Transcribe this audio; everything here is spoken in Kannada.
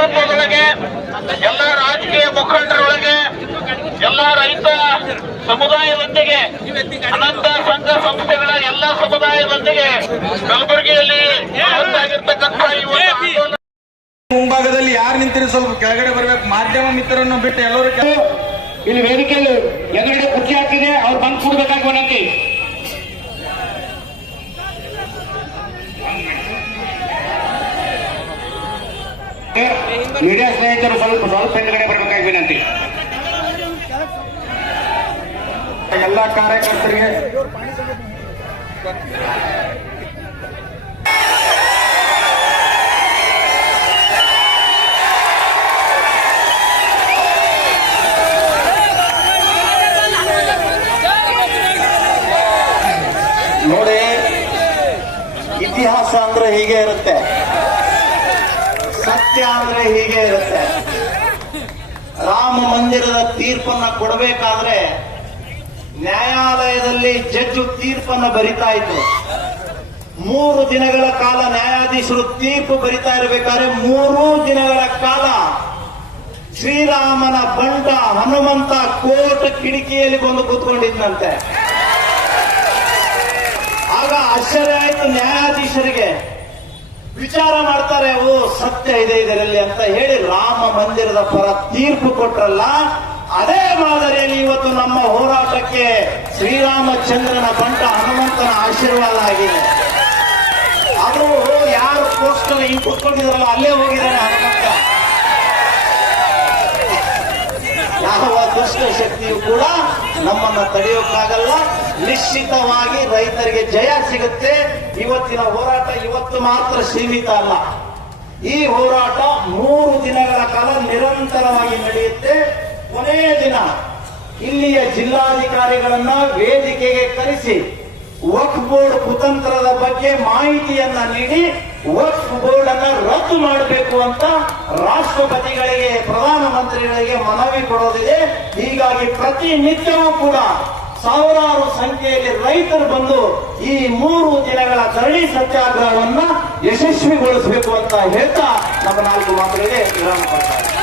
ನೇತೃತ್ವದೊಳಗೆ ಎಲ್ಲ ರಾಜಕೀಯ ಮುಖಂಡರೊಳಗೆ ಎಲ್ಲ ರೈತ ಸಮುದಾಯದೊಂದಿಗೆ ಅನಂತ ಸಂಘ ಸಂಸ್ಥೆಗಳ ಎಲ್ಲ ಸಮುದಾಯದೊಂದಿಗೆ ಕಲಬುರಗಿಯಲ್ಲಿ ಒಂದು ಮುಂಭಾಗದಲ್ಲಿ ಯಾರು ನಿಂತಿರೋ ಸ್ವಲ್ಪ ಕೆಳಗಡೆ ಬರಬೇಕು. ಮಾಧ್ಯಮ ಮಿತ್ರರನ್ನು ಬಿಟ್ಟು ಎಲ್ಲರೂ ಇಲ್ಲಿ ವೇದಿಕೆಯಲ್ಲಿ ಎದುರುಗಡೆ ಕುರ್ಚಿ ಹಾಕಿದೆ ಅವ್ರು ಬಂದು ಕೂಡ್ಬೇಕಾಗಿ ವಿನಂತಿ ಮೀಡಿಯಾ ಸ್ನೇಹಿತರು ಸ್ವಲ್ಪ ಸ್ವಲ್ಪ ಹಿಂದ್ಗಡೆ ಬರಬೇಕಾಗಿ ವಿನಂತಿ. ಎಲ್ಲ ಕಾರ್ಯಕರ್ತರಿಗೆ ನೋಡಿ ಇತಿಹಾಸ ಅಂದ್ರೆ ಹೀಗೆ ಇರುತ್ತೆ. ಸತ್ಯ ಅಂದ್ರೆ ಹೀಗೆ ಇರುತ್ತೆ. ರಾಮ ಮಂದಿರದ ತೀರ್ಪನ್ನ ಕೊಡಬೇಕಾದ್ರೆ ನ್ಯಾಯಾಲಯದಲ್ಲಿ ಜಡ್ಜು ತೀರ್ಪನ್ನ ಬರಿತಾ ಇತ್ತು ಮೂರು ದಿನಗಳ ಕಾಲ ನ್ಯಾಯಾಧೀಶರು ತೀರ್ಪು ಬರಿತಾ ಇರಬೇಕಾದ್ರೆ ಮೂರು ದಿನಗಳ ಕಾಲ ಶ್ರೀರಾಮನ ಬಂಟ ಹನುಮಂತ ಕೋರ್ಟ್ ಕಿಟಕಿಯಲ್ಲಿ ಬಂದು ಕೂತ್ಕೊಂಡಿದ್ನಂತೆ. ಆಗ ಆಶ್ಚರ್ಯ ಆಯ್ತು ನ್ಯಾಯಾಧೀಶರಿಗೆ. ವಿಚಾರ ಮಾಡ್ತಾರೆ, ಓ, ಸತ್ಯ ಇದೆ ಇದರಲ್ಲಿ ಅಂತ ಹೇಳಿ ರಾಮ ಮಂದಿರದ ಪರ ತೀರ್ಪು ಕೊಟ್ರಲ್ಲ, ಅದೇ ಮಾದರಿಯಲ್ಲಿ ಇವತ್ತು ನಮ್ಮ ಹೋರಾಟಕ್ಕೆ ಶ್ರೀರಾಮಚಂದ್ರನ ಬಂಟ ಹನುಮಂತನ ಆಶೀರ್ವಾದ ಆಗಿದೆ. ಅದು ಯಾರು ಪೋಸ್ಟ್ ಇನ್ಪುಟ್ ಕುತ್ಕೊಂಡಿದಾರಲ್ಲ ಅಲ್ಲೇ ಹೋಗಿದ್ದಾನೆ ದುಷ್ಟ ಶಕ್ತಿಯು ಕೂಡ ನಮ್ಮನ್ನ ತಡೆಯೋಕ್ಕಾಗಲ್ಲ. ನಿಶ್ಚಿತವಾಗಿ ರೈತರಿಗೆ ಜಯ ಸಿಗುತ್ತೆ. ಇವತ್ತಿನ ಹೋರಾಟ ಇವತ್ತು ಮಾತ್ರ ಸೀಮಿತ ಅಲ್ಲ. ಈ ಹೋರಾಟ ಮೂರು ದಿನಗಳ ಕಾಲ ನಿರಂತರವಾಗಿ ನಡೆಯುತ್ತೆ. ಕೊನೆಯ ದಿನ ಇಲ್ಲಿಯ ಜಿಲ್ಲಾಧಿಕಾರಿಗಳನ್ನ ವೇದಿಕೆಗೆ ಕರೆಸಿ ವಕ್ಫ್ ಬೋರ್ಡ್ ಕುತಂತ್ರದ ಬಗ್ಗೆ ಮಾಹಿತಿಯನ್ನ ನೀಡಿ ವಕ್ಫ್ ಬೋರ್ಡ್ ರದ್ದು ಮಾಡಬೇಕು ಅಂತ ರಾಷ್ಟ್ರಪತಿಗಳಿಗೆ, ಪ್ರಧಾನಮಂತ್ರಿಗಳಿಗೆ ಮನವಿ ಕೊಡೋದಿದೆ. ಹೀಗಾಗಿ ಪ್ರತಿನಿತ್ಯವೂ ಕೂಡ ಸಾವಿರಾರು ಸಂಖ್ಯೆಯಲ್ಲಿ ರೈತರು ಬಂದು ಈ ಮೂರು ದಿನಗಳ ಧರಣಿ ಸತ್ಯಾಗ್ರಹವನ್ನ ಯಶಸ್ವಿಗೊಳಿಸಬೇಕು ಅಂತ ಹೇಳ್ತಾ ನಮ್ಮ ನಾಲ್ಕು ಮಾತುಗಳಿಗೆ ವಿರಾಮ ಕೊಡ್ತಾರೆ